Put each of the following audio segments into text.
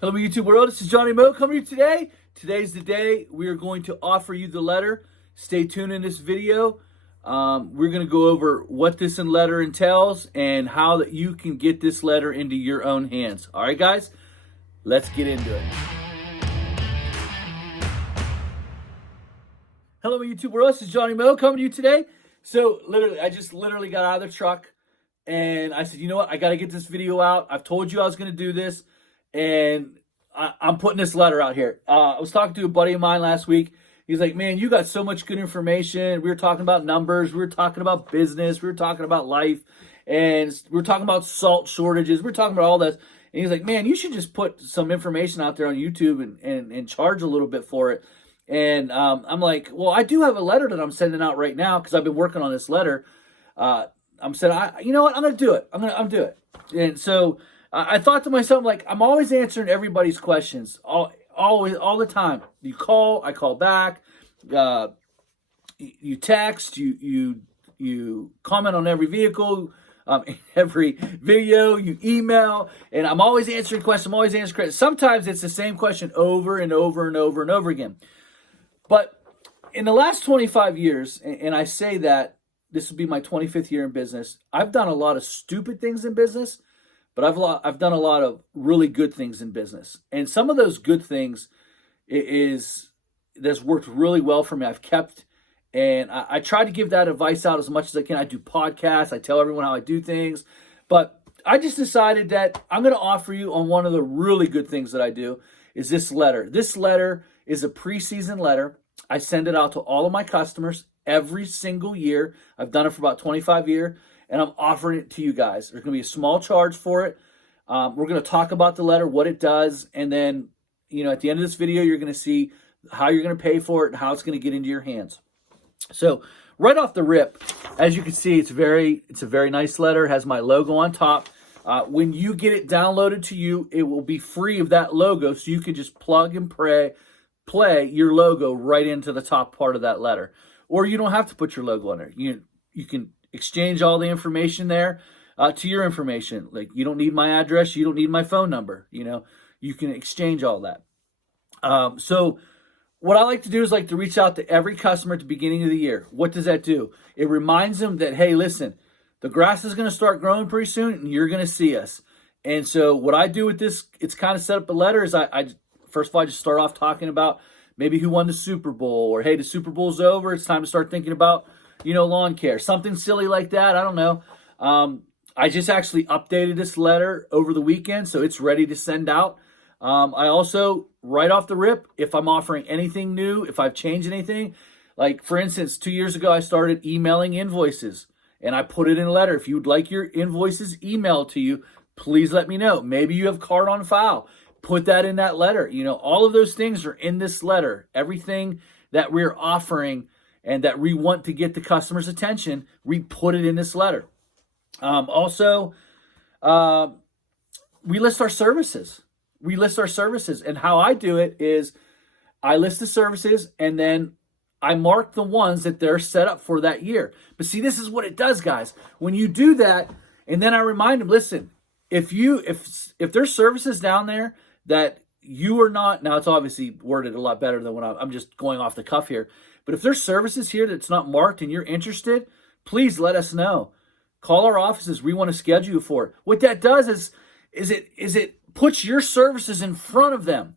Hello, YouTube world. This is Johnny Mo coming to you today. Today's the day we are going to offer you the letter. Stay tuned in this video. We're going to go over what this letter entails and how that you can get this letter into your own hands. All right, guys, let's get into it. Hello, YouTube world. This is Johnny Mo coming to you today. So, I just literally got out of the truck and I said, you know what? I got to get this video out. I've told you I was going to do this. And I'm putting this letter out here. I was talking to a buddy of mine last week. He's like, man, you got so much good information. We were talking about numbers. We were talking about business. We were talking about life. And we were talking about salt shortages. We were talking about all this. And he's like, man, you should just put some information out there on YouTube and charge a little bit for it. And I'm like, well, I do have a letter that I'm sending out right now because I've been working on this letter. I'm saying, you know what? I'm going to do it. I'm going to do it. And so I thought to myself, like, I'm always answering everybody's questions, all the time. You call, I call back. You text, you comment on every vehicle, every video. You email, and I'm always answering questions. I'm always answering questions. Sometimes it's the same question over and over and over and over again. But in the last 25 years, and I say that this will be my 25th year in business, I've done a lot of stupid things in business. But I've done a lot of really good things in business. And some of those good things that's worked really well for me. I've kept, and I try to give that advice out as much as I can. I do podcasts. I tell everyone how I do things. But I just decided that I'm going to offer you on one of the really good things that I do is this letter. This letter is a preseason letter. I send it out to all of my customers every single year. I've done it for about 25 years. And I'm offering it to you guys. There's going to be a small charge for it. We're going to talk about the letter, what it does, and then, at the end of this video, you're going to see how you're going to pay for it and how it's going to get into your hands. So, right off the rip, as you can see, it's a very nice letter. It has my logo on top. When you get it downloaded to you, it will be free of that logo, so you can just plug and play your logo right into the top part of that letter. Or you don't have to put your logo on there. You can exchange all the information there to your information. Like, you don't need my address. You don't need my phone number. You can exchange all that. So what I like to do is like to reach out to every customer at the beginning of the year. What does that do? It reminds them that, hey, listen, the grass is going to start growing pretty soon and you're going to see us. And so what I do with this, it's kind of set up a letter is I first of all, I just start off talking about maybe who won the Super Bowl, or, hey, the Super Bowl's over. It's time to start thinking about lawn care, something silly like that. I don't know. I just actually updated this letter over the weekend, so it's ready to send out. I also, right off the rip, if I'm offering anything new, if I've changed anything, like, for instance, 2 years ago, I started emailing invoices, and I put it in a letter. If you would like your invoices emailed to you, please let me know. Maybe you have card on file. Put that in that letter. All of those things are in this letter. Everything that we're offering and that we want to get the customer's attention, we put it in this letter. Also, we list our services. And how I do it is I list the services and then I mark the ones that they're set up for that year. But see, this is what it does, guys. When you do that, and then I remind them, listen, if there's services down there that you are not, now it's obviously worded a lot better than what I'm just going off the cuff here. But if there's services here that's not marked and you're interested, please let us know. Call our offices. We want to schedule you for it. What that does is it puts your services in front of them.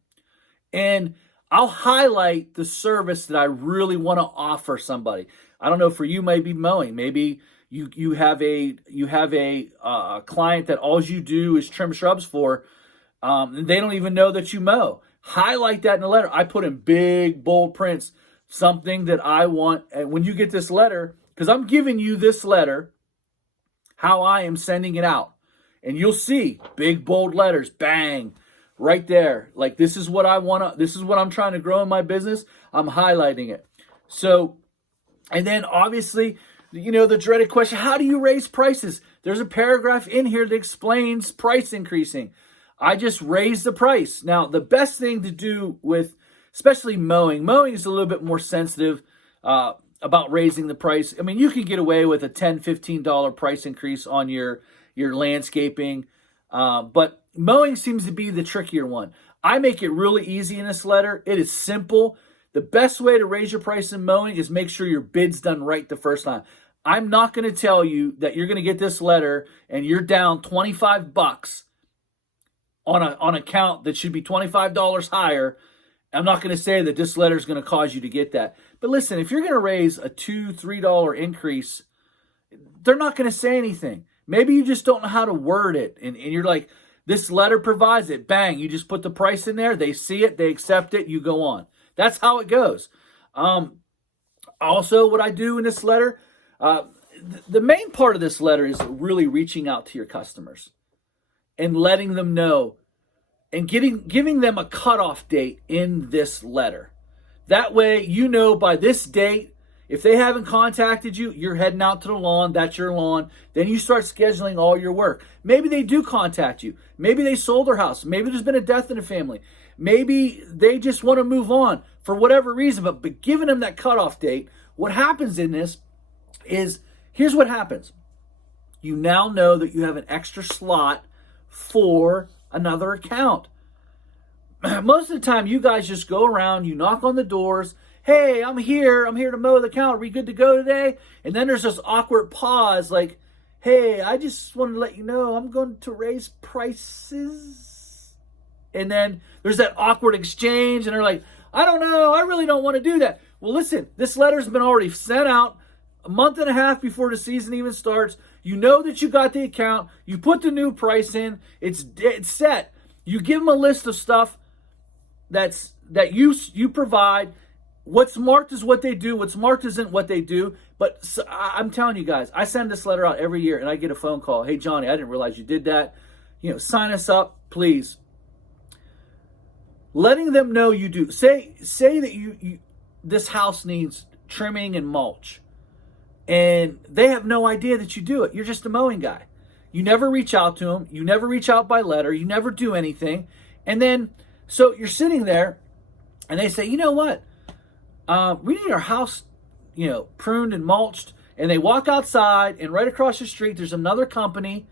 And I'll highlight the service that I really want to offer somebody. I don't know, for you, maybe mowing. Maybe you have a client that all you do is trim shrubs for, and they don't even know that you mow. Highlight that in the letter. I put in big, bold prints something that I want. And when you get this letter, because I'm giving you this letter, how I am sending it out. And you'll see big, bold letters, bang, right there. Like, this is what I want to, this is what I'm trying to grow in my business. I'm highlighting it. So, and then obviously, the dreaded question, how do you raise prices? There's a paragraph in here that explains price increasing. I just raise the price. Now, the best thing to do with, especially mowing is a little bit more sensitive about raising the price. I mean, you can get away with a $10, $15 price increase on your landscaping. But Mowing seems to be the trickier one. I make it really easy in this letter. It is simple. The best way to raise your price in mowing is make sure your bid's done right the first time. I'm not going to tell you that you're going to get this letter and you're down $25 on an account that should be $25 higher. I'm not going to say that this letter is going to cause you to get that. But listen, if you're going to raise a $2, $3 increase, they're not going to say anything. Maybe you just don't know how to word it. And you're like, this letter provides it. Bang, you just put the price in there. They see it. They accept it. You go on. That's how it goes. Also, what I do in this letter, the main part of this letter is really reaching out to your customers and letting them know and giving them a cutoff date in this letter. That way, you know by this date, if they haven't contacted you, you're heading out to the lawn, that's your lawn. Then you start scheduling all your work. Maybe they do contact you. Maybe they sold their house. Maybe there's been a death in the family. Maybe they just want to move on for whatever reason. But giving them that cutoff date, what happens in this is, here's what happens. You now know that you have an extra slot for another account. Most of the time, you guys just go around, you knock on the doors. Hey, I'm here to mow the account. Are we good to go today? And then there's this awkward pause like, hey, I just wanted to let you know I'm going to raise prices. And then there's that awkward exchange and they're like, I don't know, I really don't want to do that. Well, listen, this letter's been already sent out a month and a half before the season even starts. You know that you got the account. You put the new price in. It's set. You give them a list of stuff that you provide. What's marked is what they do. What's marked isn't what they do. But I'm telling you guys, I send this letter out every year and I get a phone call. Hey, Johnny, I didn't realize you did that. Sign us up, please. Letting them know you do. Say that you this house needs trimming and mulch. And they have no idea that you do it. You're just a mowing guy. You never reach out to them. You never reach out by letter. You never do anything. And then, so you're sitting there and they say, you know what? We need our house, pruned and mulched. And they walk outside and right across the street, there's another company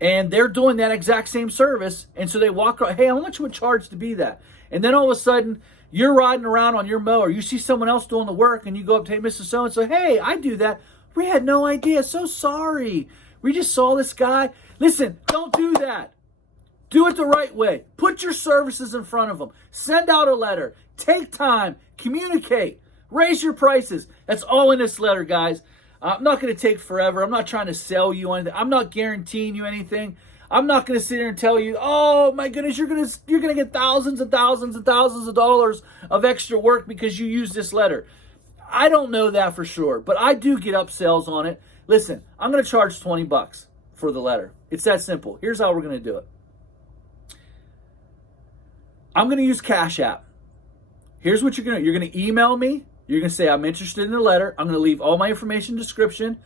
and they're doing that exact same service. And so they walk, hey, how much would charge to be that? And then all of a sudden, you're riding around on your mower. You see someone else doing the work and you go up to, hey, Mrs. So-and-so, hey, I do that. We had no idea. So sorry. We just saw this guy. Listen, don't do that. Do it the right way. Put your services in front of them. Send out a letter. Take time. Communicate. Raise your prices. That's all in this letter, guys. I'm not going to take forever. I'm not trying to sell you anything. I'm not guaranteeing you anything. I'm not going to sit here and tell you, oh my goodness, you're going to get thousands and thousands and thousands of dollars of extra work because you use this letter. I don't know that for sure, but I do get upsells on it. Listen, I'm going to charge $20 for the letter. It's that simple. Here's how we're going to do it. I'm going to use Cash App. Here's what you're going to do. You're going to email me. You're going to say, I'm interested in the letter. I'm going to leave all my information in the description.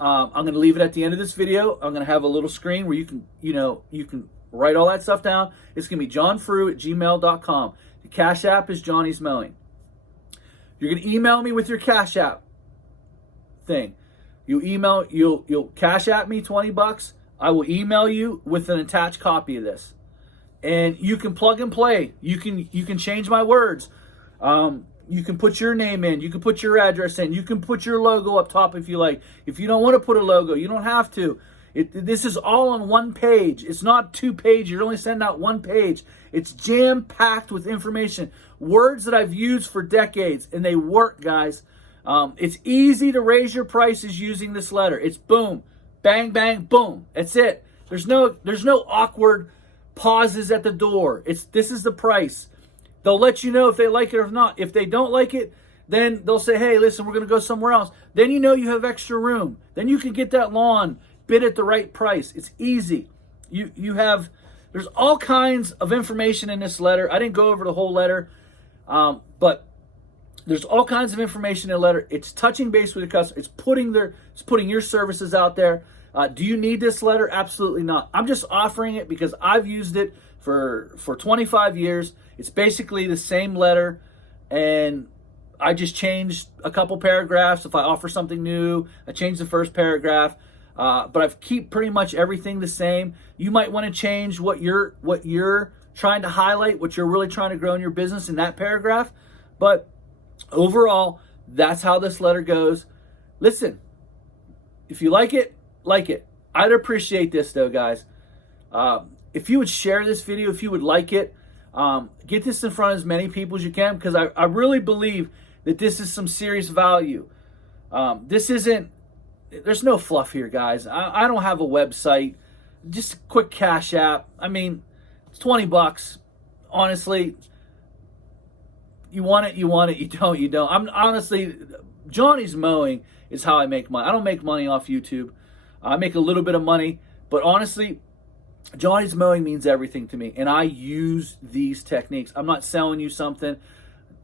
I'm going to leave it at the end of this video. I'm going to have a little screen where you can write all that stuff down. It's going to be johnfrueh@gmail.com. The Cash App is Johnny's Mowing. You're going to email me with your Cash App thing. You'll Cash App me $20. I will email you with an attached copy of this. And you can plug and play. You can change my words. You can put your name in. You can put your address in. You can put your logo up top if you like. If you don't want to put a logo, you don't have to. This is all on one page. It's not 2 pages. You're only sending out 1 page. It's jam-packed with information. Words that I've used for decades, and they work, guys. It's easy to raise your prices using this letter. It's boom, bang, bang, boom. That's it. There's no awkward pauses at the door. This is the price. They'll let you know if they like it or not. If they don't like it, then they'll say, hey, listen, we're going to go somewhere else. Then you know you have extra room. Then you can get that lawn bid at the right price. It's easy. There's all kinds of information in this letter. I didn't go over the whole letter, but there's all kinds of information in the letter. It's touching base with the customer. It's putting your services out there. Do you need this letter? Absolutely not. I'm just offering it because I've used it for 25 years. It's basically the same letter, and I just changed a couple paragraphs. If I offer something new, I change the first paragraph. But I've keep pretty much everything the same. You might want to change what you're trying to highlight, what you're really trying to grow in your business in that paragraph. But overall, that's how this letter goes. Listen, if you like it, like it. I'd appreciate this though, guys. If you would share this video, if you would like it, get this in front of as many people as you can, because I really believe that this is some serious value. There's no fluff here, guys. I don't have a website, just a quick Cash App. I mean, it's $20. Honestly, you want it, you want it. You don't, you don't. I'm honestly, Johnny's Mowing is how I make money. I don't make money off YouTube. I make a little bit of money, but honestly, Johnny's Mowing means everything to me, and I use these techniques. I'm not selling you something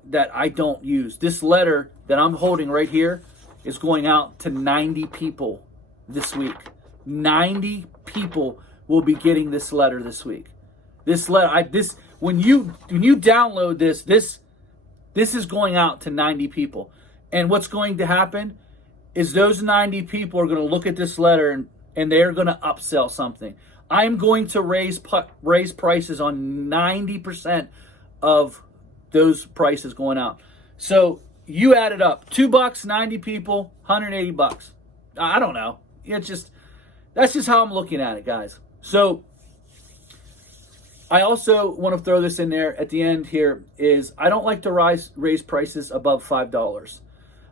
that I don't use. This letter that I'm holding right here is going out to 90 people this week. 90 people will be getting this letter this week. This letter, when you download this is going out to 90 people. And what's going to happen is those 90 people are going to look at this letter and they're going to upsell something. I'm going to raise prices on 90% of those prices going out. So you add it up, $2, 90 people, $180. I don't know. That's just how I'm looking at it, guys. So I also want to throw this in there at the end here is I don't like to raise prices above $5.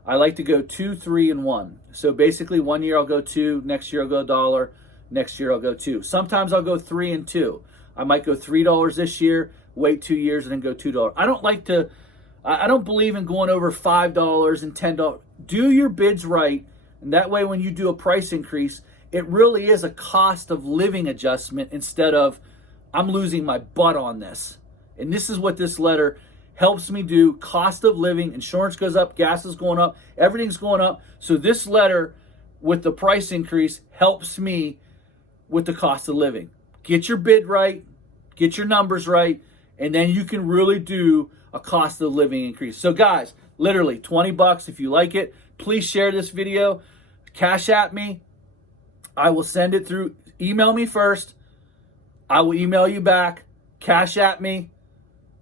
I like to go 2, 3, and 1. So basically 1 year I'll go 2, next year I'll go $1, next year I'll go 2. Sometimes I'll go 3 and 2. I might go $3 this year, wait 2 years, and then go $2. I don't believe in going over $5 and $10. Do your bids right, and that way when you do a price increase, it really is a cost of living adjustment instead of I'm losing my butt on this. And this is what this letter helps me do. Cost of living, insurance goes up, gas is going up, everything's going up. So this letter with the price increase helps me with the cost of living. Get your bid right, get your numbers right, and then you can really do a cost of living increase. So guys, literally $20 if you like it. Please share this video. Cash App me. I will send it through. Email me first. I will email you back. Cash App me.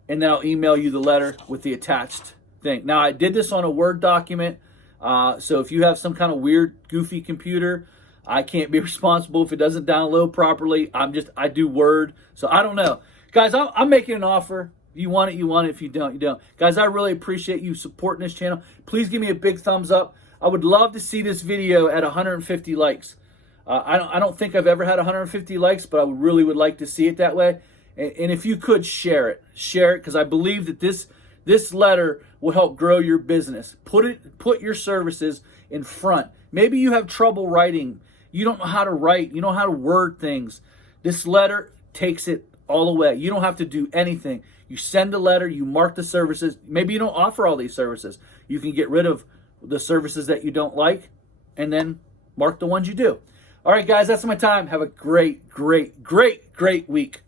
And then I'll email you the letter with the attached thing. Now, I did this on a Word document. So if you have some kind of weird, goofy computer, I can't be responsible if it doesn't download properly. I do Word. So I don't know. Guys, I'm making an offer. If you want it, you want it. If you don't, you don't. Guys, I really appreciate you supporting this channel. Please give me a big thumbs up. I would love to see this video at 150 likes. I don't think I've ever had 150 likes, but I really would like to see it that way. And if you could share it because I believe that this letter will help grow your business. Put your services in front. Maybe you have trouble writing. You don't know how to write. You don't know how to word things. This letter takes it all away. You don't have to do anything. You send a letter, you mark the services. Maybe you don't offer all these services. You can get rid of the services that you don't like and then mark the ones you do. All right, guys, that's my time. Have a great, great, great, great week.